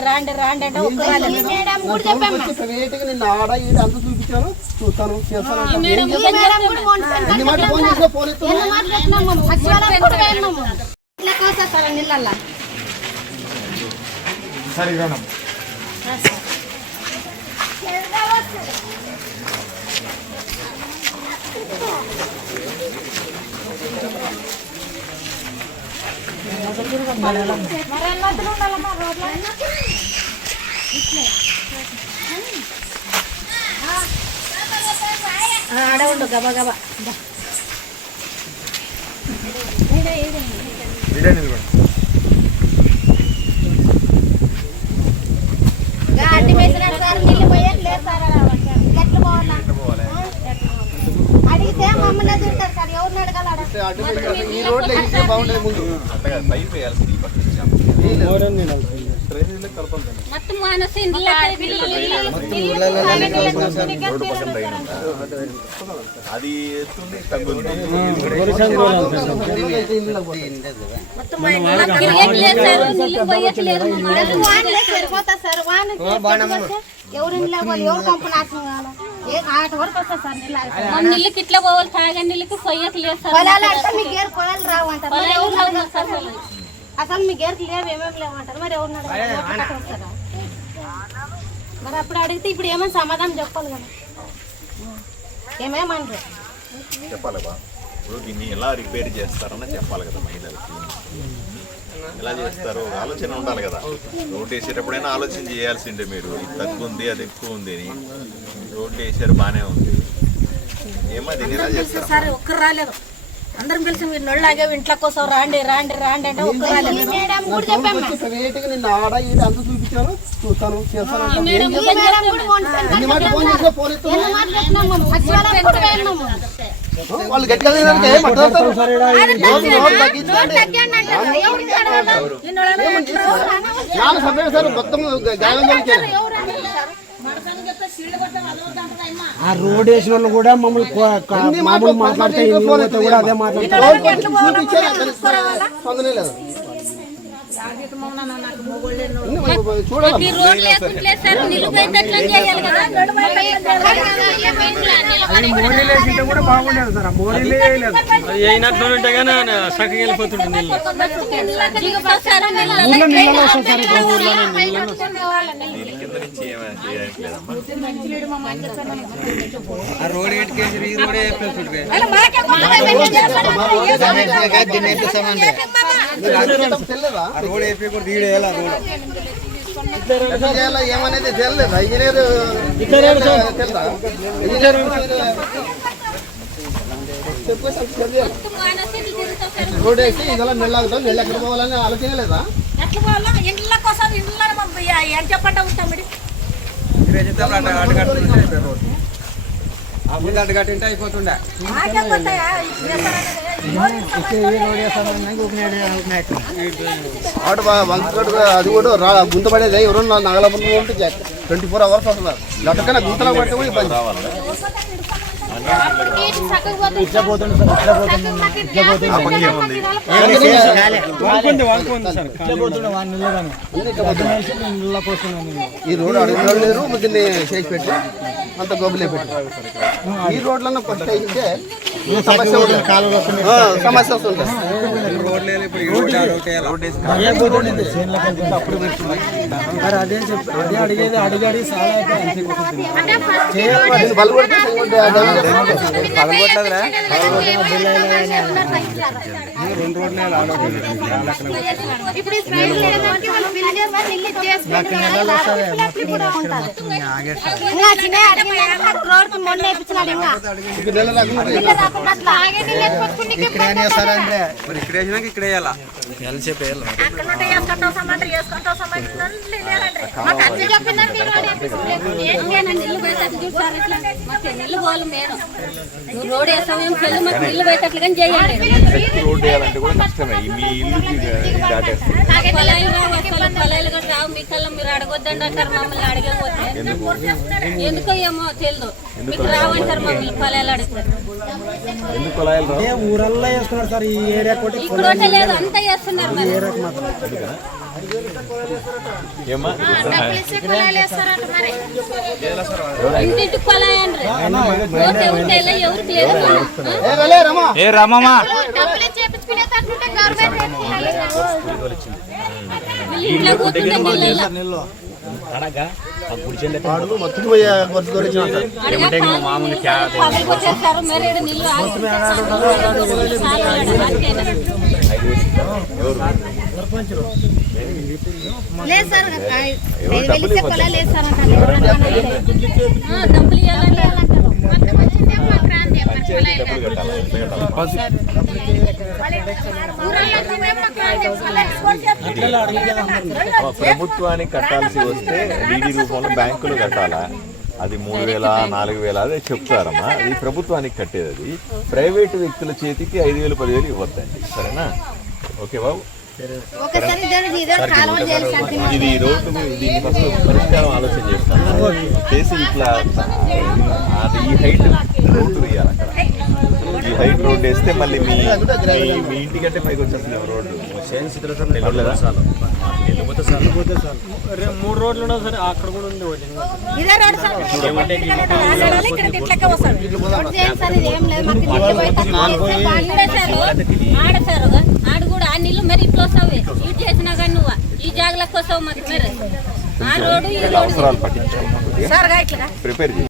రాండి రాండి అంటే ఒక్క నిన్న ఆడ ఈడ అంత చూపించాను చూస్తాను చేస్తాను ఆడ ఉండు గబా గబా అడిగితే మమ్మల్ని ఎదురుతారు సార్ ఎవరిని అడగాలి ఈ రోడ్లు బాగుండేది ముందు అది నీళ్ళకి ఇట్లా పోవాలి తాగే నీళ్ళకి పొయ్యకి లేదు అసలు మీ గేర్కి లేవు ఏమేమి లేవంటారు మరి ఎవరు వస్తారా మరి అప్పుడు అడిగితే ఇప్పుడు ఏమైనా సమాధానం చెప్పాలి కదా ఏమేమంటారు చెప్పాలి బా ఇప్పుడు దీన్ని ఎలా రిపేర్ చేస్తారని చెప్పాలి కదా మహిళలకి ఎలా చేస్తారో ఆలోచన ఉండాలి కదా రోడ్డు వేసేటప్పుడైనా ఆలోచన చేయాల్సిందే మీరు ఇది తక్కువ ఉంది అది ఎక్కువ ఉంది అని రోడ్డు వేసారు బాగానే ఉంది ఏమో దీన్ని ఎలా చేస్తారు సరే ఒక్కరు రాలేదు అందరం కలిసి మీరు నొళ్ళాగే ఇంట్లో కోసం రాండి రాండి రాండి అంటే ఒక్కరు రాలేదు నిన్న ఆడ ఈడ అంత చూపించాను చూస్తాను చేస్తాను వాళ్ళు గట్టిగా సార్ మొత్తం గాయం కలిగారు ఆ రోడ్ వేసిన వాళ్ళు కూడా మమ్మల్ని మామూలు మాట్లాడితే కూడా అదే మాట్లాడతారు కూడా బాగుండేది సార్ మోడీలే లేదు అయినట్లు ఉంటే కానీ సగం వెళ్ళిపోతుండే నీళ్ళు వస్తుంది సార్ రోడ్ ఎట్టుకేసి ఈ రోడే రోడ్ అయిపోయి కూడా తీడేయాలి ఏమనేది తెలియదు ఇంజనీర్ రోడ్ వేసి ఇదలా నెల్లాగుతాం నెల్లు ఎక్కడ పోవాలని ఆలోచన లేదా ఇండ్ల కోసం ఇండ్ల చెప్పండి ఉంటాం అడ్డుకట్టింటే అయిపోతుండే ఆట వంకడు అది కూడా గుంత పడేది ఎవరన్నా నగలపల్లి ఉంటే 24 hours వస్తున్నారు లటకన్నా గుంతలో పట్టి కూడా ఇబ్బంది ఇట్లా పోతుంది సార్ ఇట్లా పోతుంది ఇట్లా పోతుంది ఈ రోడ్ అడుగులో లేరు దీన్ని చేసి పెట్టి అంత గోబులే పెట్టి ఈ రోడ్లన్నా ఫస్ట్ అయితే సమస్య వస్తుంది అదే చెప్పి అడిగేది అడిగాడి ఇక్కడ ఏం చేస్తారంటే మరి ఇక్కడ వేసినాక ఇక్కడ వేయాలా చెప్పి రోడ్ వేసాం ఇల్లు పెట్టట్లుగా చేయాలి రోడ్డు వేయాలంటే కూడా కష్టమే మీ ఇల్లుకి పొలాలు కూడా రావు మీ కల్లా మీరు అడగొద్దండి అంటారు మమ్మల్ని అడగకపోతే ఎందుకో ఏమో తెలియదు మీకు రావంటారు మమ్మల్ని పొలాలు అడుగుతారు ఊరల్లో వేస్తున్నారు సార్ ఈ ఏరియా ఇక్కడ లేదు అంతా చేస్తున్నారు ఏమ్మా డబ్బులు ఇస్తే కులాలు వేస్తారట మరి. ఇంటింటికి కొలాయండ్రి ఎవరికి లేదు ఏ రమ్మమ్మ డబ్బులు ఇచ్చి చేపించుకునేటట్టుంటే గవర్నమెంట్ ఇంట్లో కూర్చుంటే నీళ్ళు వాడు మొత్తం పోయి కొరత గురించి అంటారు. పగలు కొట్టేస్తారు మరి ఈడ నీళ్ళు లేదు సార్ వెలిస్తే కులాలు వేస్తారంట. డబ్బులు ఇవ్వాలంటే ప్రభుత్వానికి కట్టాల్సి వస్తే డీడీ రూపంలో బ్యాంకులు కట్టాలా, అది 3,000 4,000 అదే చెప్తారమ్మా. ఇది ప్రభుత్వానికి కట్టేది, అది ప్రైవేటు వ్యక్తుల చేతికి 5,000 10,000 ఇవ్వద్దండి, సరేనా? ఓకే బాబు. ఇది ఈ రోడ్డు దీన్ని ఫస్ట్ పరిష్కారం ఆలోచన చేస్తాను చేసి ఇట్లా అది ఈ హైట్ రోడ్డు వేయాలి. అక్కడ ఈ హైట్ రోడ్డు వేస్తే మళ్ళీ మీ ఇంటికంటే పైకి వచ్చేస్తుంది రోడ్డు. 3 రోడ్లు ఉండవు సార్, అక్కడ కూడా ఉంది ఒకటి. ఆడు కూడా ఆ నీళ్ళు మరి ఇట్లా వస్తావు ఇటు చేసినా కానీ నువ్వు ఈ జాగ్రత్తకు వస్తావు మాకు మరి ఆ రోడ్డు ఈ రోడ్డు అవసరాలు పట్టించుకోవాలి, ప్రిపేర్ చేయాలి.